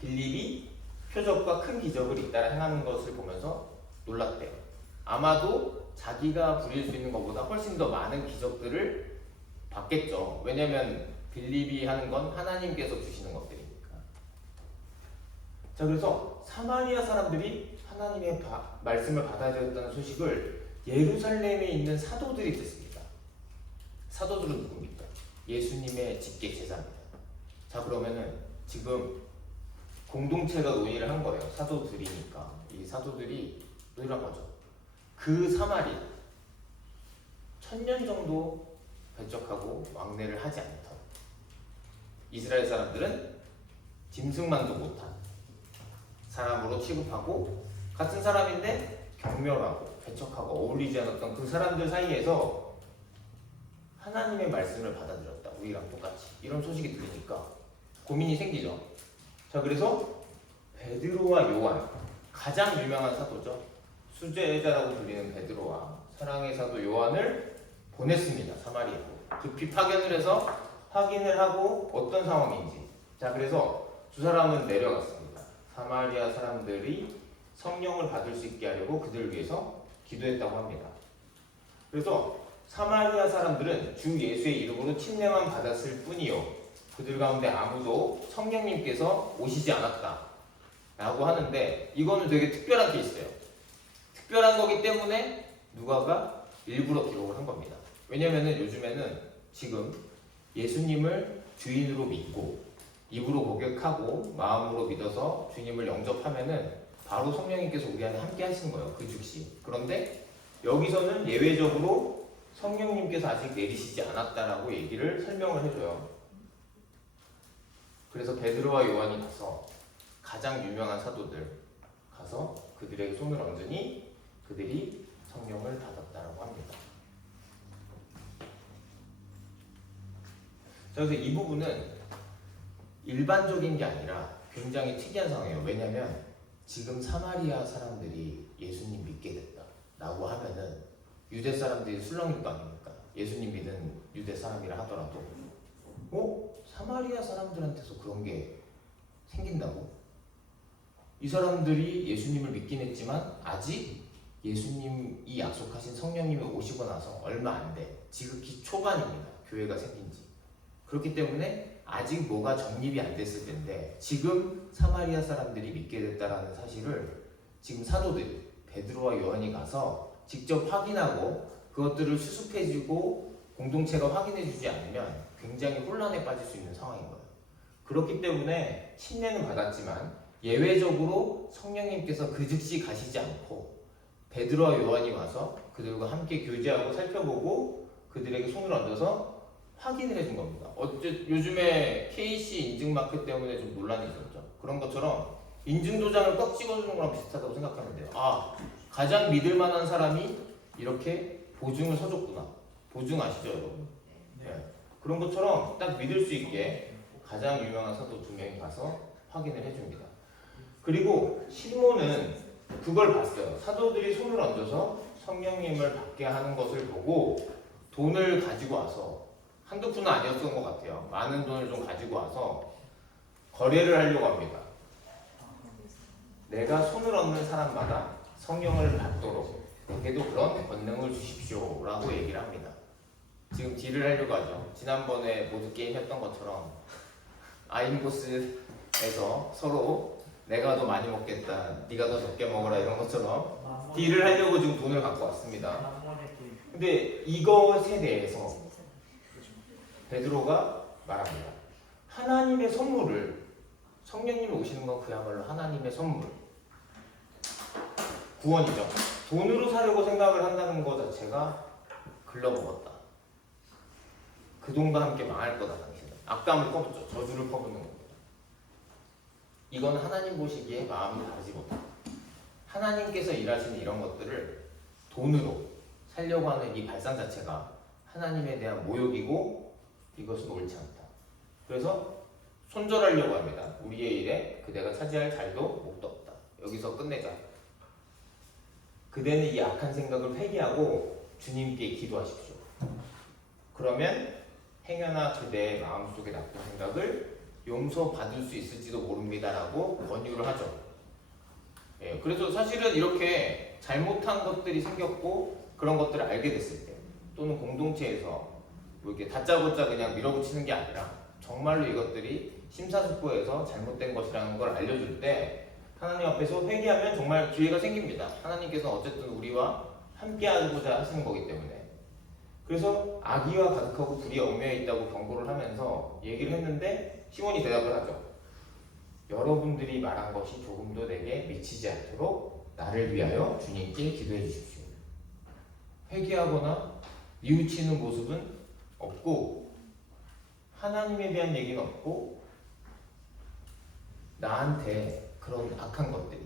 빌립이 표적과 큰 기적을 잇따라 행하는 것을 보면서 놀랐대요. 아마도 자기가 부릴 수 있는 것보다 훨씬 더 많은 기적들을 받겠죠. 왜냐하면 빌립이 하는 건 하나님께서 주시는 것들이니까. 자, 그래서 사마리아 사람들이 하나님의 말씀을 받아들였다는 소식을 예루살렘에 있는 사도들이 듣습니다. 사도들은 누굽니까? 예수님의 직계 제자입니다. 자, 그러면은 지금 공동체가 논의를 한 거예요. 사도들이니까 이 사도들이 논의를 한 거죠. 그 사마리 1000년 정도 배척하고 왕래를 하지 않던 이스라엘 사람들은 짐승만도 못한 사람으로 취급하고 같은 사람인데 경멸하고 배척하고 어울리지 않았던 그 사람들 사이에서 하나님의 말씀을 받아들였다. 우리랑 똑같이. 이런 소식이 들리니까 고민이 생기죠. 자, 그래서 베드로와 요한, 가장 유명한 사도죠. 수제자라고 불리는 베드로와 사랑의 사도 요한을 보냈습니다. 사마리아로. 급히 파견을 해서 확인을 하고 어떤 상황인지. 자, 그래서 두 사람은 내려갔습니다. 사마리아 사람들이 성령을 받을 수 있게 하려고 그들을 위해서 기도했다고 합니다. 그래서 사마리아 사람들은 주 예수의 이름으로 침례만 받았을 뿐이요, 그들 가운데 아무도 성령님께서 오시지 않았다 라고 하는데, 이거는 되게 특별한 케이스예요. 특별한 거기 때문에 누가가 일부러 기록을 한 겁니다. 왜냐면은 요즘에는 지금 예수님을 주인으로 믿고 입으로 고백하고 마음으로 믿어서 주님을 영접하면은 바로 성령님께서 우리 안에 함께 하시는 거예요. 그 즉시. 그런데 여기서는 예외적으로 성령님께서 아직 내리시지 않았다라고 얘기를 설명을 해줘요. 그래서 베드로와 요한이 가서 가장 유명한 사도들 가서 그들에게 손을 얹으니 그들이 성령을 받았다라고 합니다. 자, 그래서 이 부분은 일반적인 게 아니라 굉장히 특이한 상황이에요. 왜냐하면 지금 사마리아 사람들이 예수님 믿게 됐다라고 하면은 유대 사람들이 술렁일 거 아닙니까? 예수님 믿은 유대 사람이라 하더라도 사마리아 사람들한테서 그런 게 생긴다고? 이 사람들이 예수님을 믿긴 했지만 아직 예수님이 약속하신 성령님이 오시고 나서 얼마 안 돼. 지극히 초반입니다. 교회가 생긴 지. 그렇기 때문에 아직 뭐가 정립이 안 됐을 텐데 지금 사마리아 사람들이 믿게 됐다라는 사실을 지금 사도들 베드로와 요한이 가서 직접 확인하고 그것들을 수습해주고 공동체가 확인해주지 않으면 굉장히 혼란에 빠질 수 있는 상황인 거예요. 그렇기 때문에 침례는 받았지만 예외적으로 성령님께서 그 즉시 가시지 않고 베드로와 요한이 와서 그들과 함께 교제하고 살펴보고 그들에게 손을 얹어서 확인을 해준 겁니다. 요즘에 KC 인증마크 때문에 좀 논란이 있었죠. 그런 것처럼 인증도장을 꽉 찍어주는 거랑 비슷하다고 생각하면 돼요. 가장 믿을 만한 사람이 이렇게 보증을 서줬구나. 보증 아시죠, 여러분? 네. 그런 것처럼 딱 믿을 수 있게 가장 유명한 사도 2명이 가서 확인을 해줍니다. 그리고 시몬은 그걸 봤어요. 사도들이 손을 얹어서 성령님을 받게 하는 것을 보고 돈을 가지고 와서 한두 푼은 아니었던 것 같아요. 많은 돈을 좀 가지고 와서 거래를 하려고 합니다. 내가 손을 얹는 사람마다 성령을 받도록 내게도 그런 권능을 주십시오 라고 얘기를 합니다. 지금 딜을 하려고 하죠. 지난번에 보드게임 했던 것처럼 아임보스에서 서로 내가 더 많이 먹겠다, 네가 더 적게 먹어라 이런 것처럼 딜을 하려고 지금 돈을 갖고 왔습니다. 근데 이것에 대해서 베드로가 말합니다. 하나님의 선물을, 성령님이 오시는 건 그야말로 하나님의 선물, 구원이죠. 돈으로 사려고 생각을 한다는 것 자체가 글러먹었다. 그 돈과 함께 망할 거다. 당신은 악담을 퍼붓죠. 저주를 퍼붓는 겁니다. 이건 하나님 보시기에 마음이 다르지 못하다. 하나님께서 일하시는 이런 것들을 돈으로 살려고 하는 이 발상 자체가 하나님에 대한 모욕이고 이것은 옳지 않다. 그래서 손절하려고 합니다. 우리의 일에 그대가 차지할 자리도 몫도 없다. 여기서 끝내자. 그대는 이 악한 생각을 회개하고 주님께 기도하십시오. 그러면 행여나 그대의 마음속에 나쁜 생각을 용서받을 수 있을지도 모릅니다라고 권유를 하죠. 그래서 사실은 이렇게 잘못한 것들이 생겼고 그런 것들을 알게 됐을 때 또는 공동체에서 뭐 이렇게 다짜고짜 그냥 밀어붙이는 게 아니라 정말로 이것들이 심사숙고해서 잘못된 것이라는 걸 알려줄 때 하나님 앞에서 회개하면 정말 기회가 생깁니다. 하나님께서 어쨌든 우리와 함께 하고자 하시는 거기 때문에. 그래서 악의와 가득하고 불이 얽매여 있다고 경고를 하면서 얘기를 했는데 시몬이 대답을 하죠. 여러분들이 말한 것이 조금도 내게 미치지 않도록 나를 위하여 주님께 기도해 주십시오. 회개하거나 뉘우치는 모습은 없고 하나님에 대한 얘기는 없고 나한테 그런 악한 것들이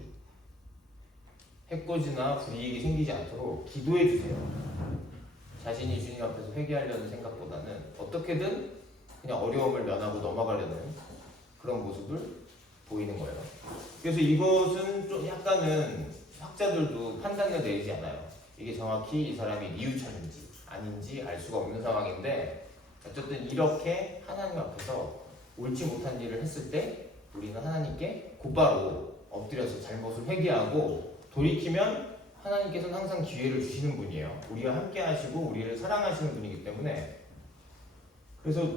해코지나 불이익이 생기지 않도록 기도해 주세요. 자신이 주님 앞에서 회개하려는 생각보다는 어떻게든 그냥 어려움을 면하고 넘어가려는 그런 모습을 보이는 거예요. 그래서 이것은 좀 약간은 학자들도 판단을 내리지 않아요. 이게 정확히 이 사람이 뉘우쳤는지 아닌지 알 수가 없는 상황인데, 어쨌든 이렇게 하나님 앞에서 옳지 못한 일을 했을 때 우리는 하나님께 곧바로 엎드려서 잘못을 회개하고 돌이키면 하나님께서는 항상 기회를 주시는 분이에요. 우리와 함께 하시고 우리를 사랑하시는 분이기 때문에. 그래서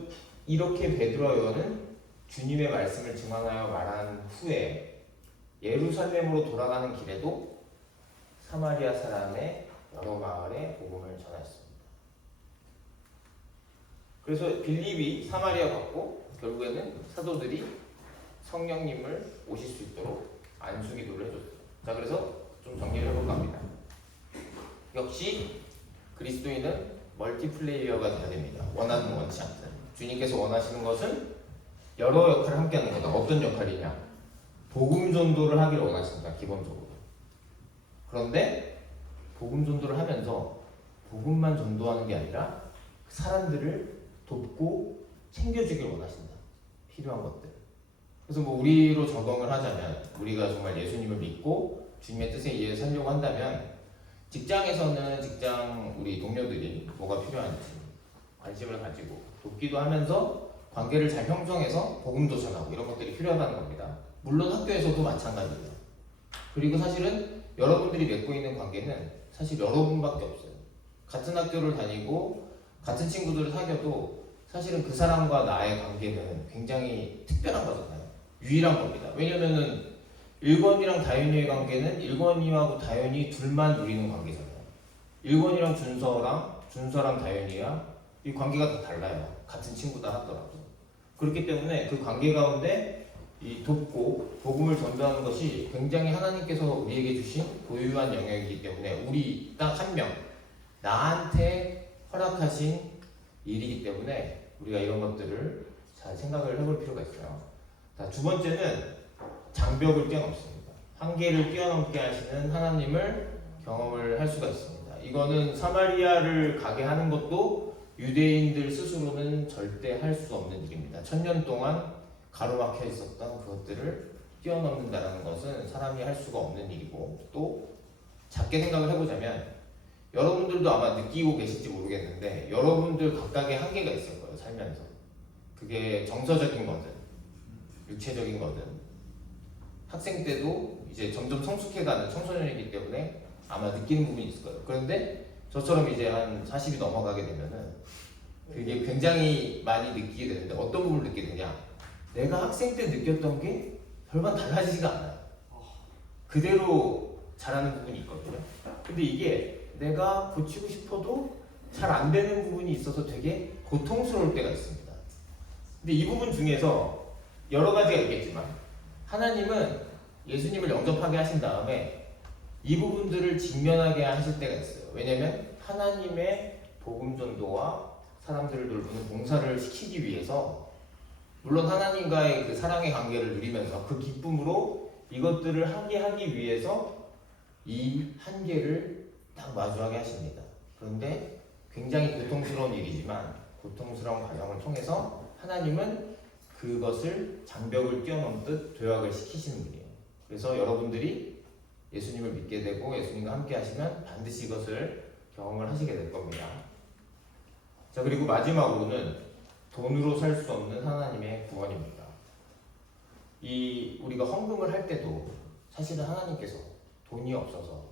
이렇게 베드로 요한은 주님의 말씀을 증언하여 말한 후에 예루살렘으로 돌아가는 길에도 사마리아 사람의 여러 마을에 복음을 전하였습니다. 그래서 빌립이 사마리아 갔고 결국에는 사도들이 성령님을 오실 수 있도록 안수기도를 해줬어요. 자, 그래서 좀 정리를 해볼까 합니다. 역시 그리스도인은 멀티플레이어가 되어야 됩니다. 원하든 원치 않든. 주님께서 원하시는 것은 여러 역할을 함께 하는 거다. 어떤 역할이냐? 복음 전도를 하기를 원하신다, 기본적으로. 그런데 복음 전도를 하면서 복음만 전도하는 게 아니라 사람들을 돕고 챙겨주길 원하신다. 필요한 것들. 그래서 뭐 우리로 적용을 하자면, 우리가 정말 예수님을 믿고 주님의 뜻에 의해 살려고 한다면 직장에서는 직장 우리 동료들이 뭐가 필요한지 관심을 가지고 돕기도 하면서 관계를 잘 형성해서 복음도 전하고 이런 것들이 필요하다는 겁니다. 물론 학교에서도 마찬가지예요. 그리고 사실은 여러분들이 맺고 있는 관계는 사실 여러분밖에 없어요. 같은 학교를 다니고 같은 친구들을 사귀어도 사실은 그 사람과 나의 관계는 굉장히 특별한 거잖아요. 유일한 겁니다. 왜냐면은 일권이랑 다현이의 관계는 일권이하고 다현이 둘만 누리는 관계잖아요. 일권이랑 준서랑 다현이야 이 관계가 다 달라요. 같은 친구다 하더라도. 그렇기 때문에 그 관계 가운데 이 돕고 복음을 전도하는 것이 굉장히 하나님께서 우리에게 주신 고유한 영역이기 때문에 우리 딱 한 명, 나한테 허락하신 일이기 때문에 우리가 이런 것들을 잘 생각을 해볼 필요가 있어요. 자, 두 번째는 장벽을 뛰어넘습니다. 한계를 뛰어넘게 하시는 하나님을 경험을 할 수가 있습니다. 이거는 사마리아를 가게 하는 것도 유대인들 스스로는 절대 할 수 없는 일입니다. 1000년 동안 가로막혀 있었던 그것들을 뛰어넘는다는 것은 사람이 할 수가 없는 일이고, 또 작게 생각을 해보자면 여러분들도 아마 느끼고 계실지 모르겠는데 여러분들 각각의 한계가 있을 거예요. 살면서. 그게 정서적인 거든 육체적인 거든. 학생 때도 이제 점점 성숙해가는 청소년이기 때문에 아마 느끼는 부분이 있을 거예요. 그런데 저처럼 이제 한 40이 넘어가게 되면은 그게 굉장히 많이 느끼게 되는데, 어떤 부분을 느끼게 되냐? 내가 학생 때 느꼈던 게 별반 달라지지가 않아요. 그대로 잘하는 부분이 있거든요. 근데 이게 내가 고치고 싶어도 잘 안 되는 부분이 있어서 되게 고통스러울 때가 있습니다. 근데 이 부분 중에서 여러 가지가 있겠지만 하나님은 예수님을 영접하게 하신 다음에 이 부분들을 직면하게 하실 때가 있어요. 왜냐면 하나님의 복음 전도와 사람들을 돌보는 봉사를 시키기 위해서, 물론 하나님과의 그 사랑의 관계를 누리면서 그 기쁨으로 이것들을 하기 위해서 이 한계를 딱 마주하게 하십니다. 그런데 굉장히 고통스러운 일이지만 고통스러운 과정을 통해서 하나님은 그것을 장벽을 뛰어넘듯 도약을 시키시는 분이에요. 그래서 여러분들이 예수님을 믿게 되고 예수님과 함께 하시면 반드시 이것을 경험을 하시게 될 겁니다. 자, 그리고 마지막으로는 돈으로 살 수 없는 하나님의 구원입니다. 우리가 헌금을 할 때도 사실은 하나님께서 돈이 없어서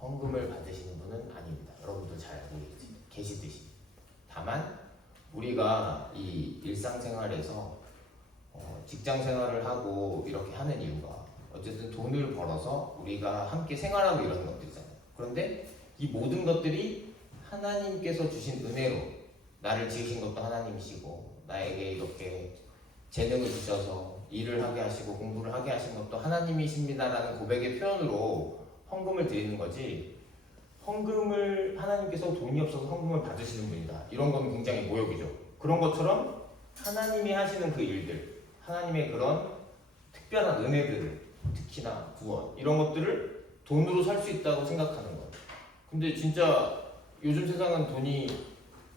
헌금을 받으시는 분은 아닙니다. 여러분도 잘 알고 계시듯이. 다만 우리가 이 일상생활에서 직장 생활을 하고 이렇게 하는 이유가 어쨌든 돈을 벌어서 우리가 함께 생활하고 이러는 것들이잖아요. 그런데 이 모든 것들이 하나님께서 주신 은혜로, 나를 지으신 것도 하나님이시고 나에게 이렇게 재능을 주셔서 일을 하게 하시고 공부를 하게 하신 것도 하나님이십니다라는 고백의 표현으로 헌금을 드리는 거지, 헌금을 하나님께서 돈이 없어서 헌금을 받으시는 분이다, 이런 건 굉장히 모욕이죠. 그런 것처럼 하나님이 하시는 그 일들, 하나님의 그런 특별한 은혜들을, 특히나 구원, 이런 것들을 돈으로 살 수 있다고 생각하는 거예요. 근데 진짜 요즘 세상은 돈이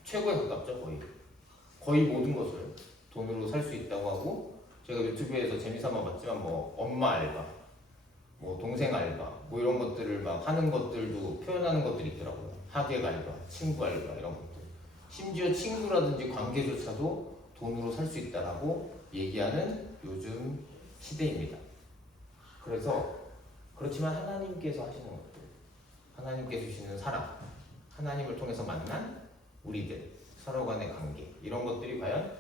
최고에 가깝죠. 거의 모든 것을 돈으로 살 수 있다고 하고, 제가 유튜브에서 재미삼아 봤지만 뭐 엄마 알바, 뭐 동생 알바, 뭐 이런 것들을 막 하는 것들도 표현하는 것들이 있더라고요. 하객 알바, 친구 알바 이런 것들. 심지어 친구라든지 관계조차도 돈으로 살 수 있다라고 얘기하는 요즘 시대입니다. 그래서 그렇지만 하나님께서 하시는 것들, 하나님께서 주시는 사랑, 하나님을 통해서 만난 우리들, 서로 간의 관계, 이런 것들이 과연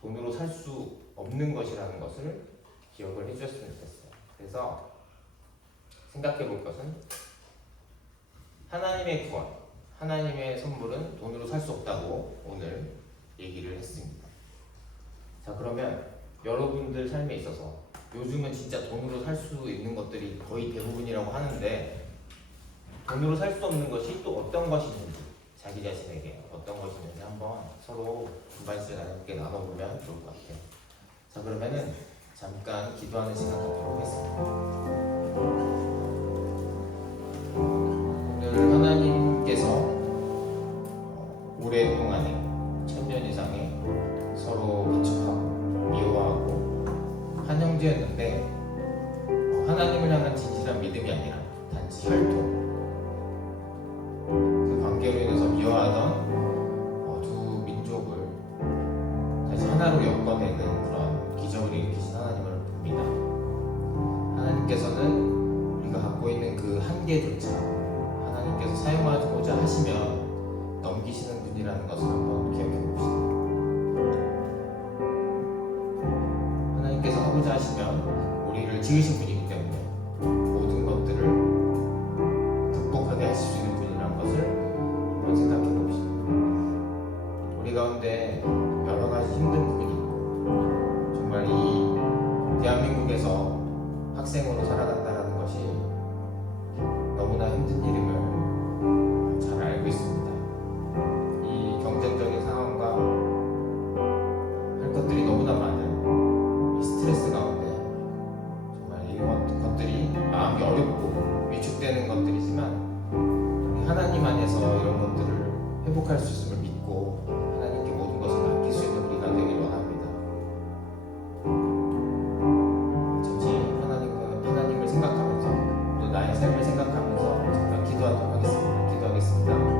돈으로 살 수 없는 것이라는 것을 기억을 해주셨으면 좋겠어요. 그래서 생각해 볼 것은 하나님의 구원, 하나님의 선물은 돈으로 살 수 없다고 오늘 얘기를 했습니다. 자, 그러면 여러분들 삶에 있어서 요즘은 진짜 돈으로 살 수 있는 것들이 거의 대부분이라고 하는데, 돈으로 살 수 없는 것이 또 어떤 것이 있는지, 자기 자신에게 어떤 것이 있는지 한번 서로 분발씩 함께 나눠보면 좋을 것 같아요. 자, 그러면은 잠깐 기도하는 시간 갖도록 하겠습니다. 오늘 하나님께서 오랫동안에 천년 이상의 서로 가축하고 미워하고 한 형제였는데, 하나님을 향한 진실한 믿음이 아니라 단지 혈통, 그 관계로 인해서 미워하던 두 민족을 다시 하나로 엮어내는 그런 기적을 일으키신 하나님을 봅니다. 하나님께서는 우리가 갖고 있는 그 한계조차 하나님께서 사용하고자 하시면 넘기시는 분이라는 것을 한번 기억해 봅시다. 하나님께서 하고자 하시면 우리를 지으신 분이기 때문에 모든 것들을 극복하게 하실 수 있는 분이라는 것을 한번 생각해 봅시다. 우리 가운데 여러 가지 힘든 부분이 있고, 정말 이 대한민국에서 학생으로 살아간다는 것이 너무나 힘든 일임을 잘 알고 있습니다. 이 경쟁적인 상황과 할 것들이 너무나 많은 이 스트레스 가운데 정말 이런 것들이 마음이 어렵고 위축되는 것들이지만, 우리 하나님 안에서 이런 것들을 회복할 수 있음을 믿고 하나님께 모든 것을 맡길 수 있는 우리가 되길 원합니다. 잠시 하나님을 생각하면서, 또 나의 삶을 생각하면서 잠깐 기도하도록 하겠습니다. 기도하겠습니다.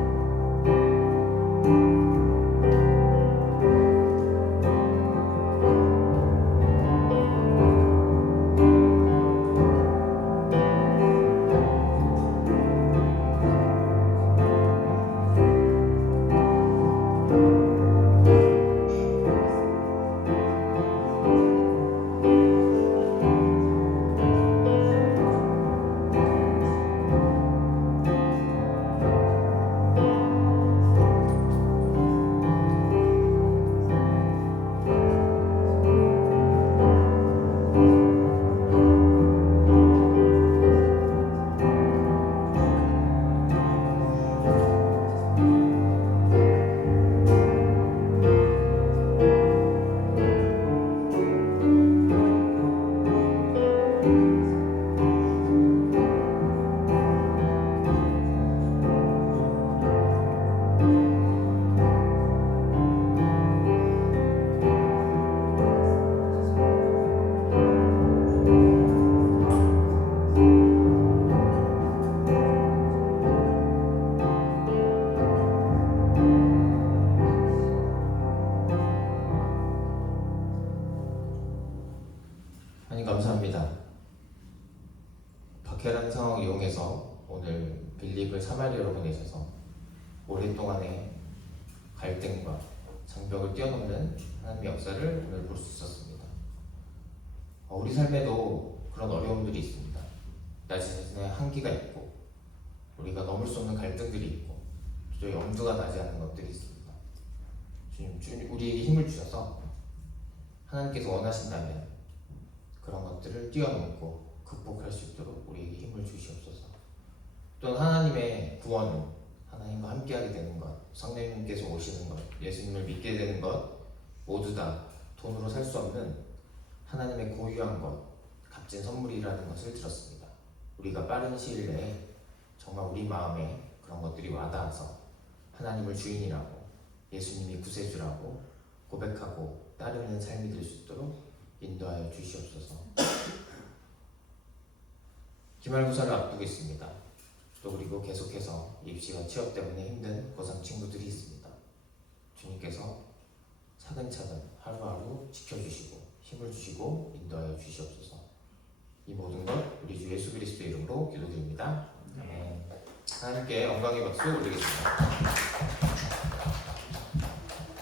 하나님 감사합니다. 박해라는 상황을 이용해서 오늘 빌립을 사마리아로 보내셔서 오랫동안의 갈등과 장벽을 뛰어넘는 하나님의 역사를 오늘 볼 수 있었습니다. 우리 삶에도 그런 어려움들이 있습니다. 나 자신의 한계가 있고, 우리가 넘을 수 없는 갈등들이 있고, 도저히 엄두가 나지 않는 것들이 있습니다. 주님, 우리에게 힘을 주셔서 하나님께서 원하신다면 그런 것들을 뛰어넘고 극복할 수 있도록 우리에게 힘을 주시옵소서. 또는 하나님의 구원은 하나님과 함께하게 되는 것, 성령님께서 오시는 것, 예수님을 믿게 되는 것, 모두 다 돈으로 살 수 없는 하나님의 고유한 것, 값진 선물이라는 것을 들었습니다. 우리가 빠른 시일 내에 정말 우리 마음에 그런 것들이 와닿아서 하나님을 주인이라고 예수님이 구세주라고 고백하고 따르는 삶이 될 수 있도록 인도하여 주시옵소서. 기말고사를 앞두고 있습니다. 또 그리고 계속해서 입시와 취업 때문에 힘든 고3 친구들이 있습니다. 주님께서 차근차근 하루하루 지켜주시고 힘을 주시고 인도하여 주시옵소서. 이 모든 것 우리 주 예수 그리스도 이름으로 기도드립니다. 아멘. 하나님께 영광의 박수 올리겠습니다.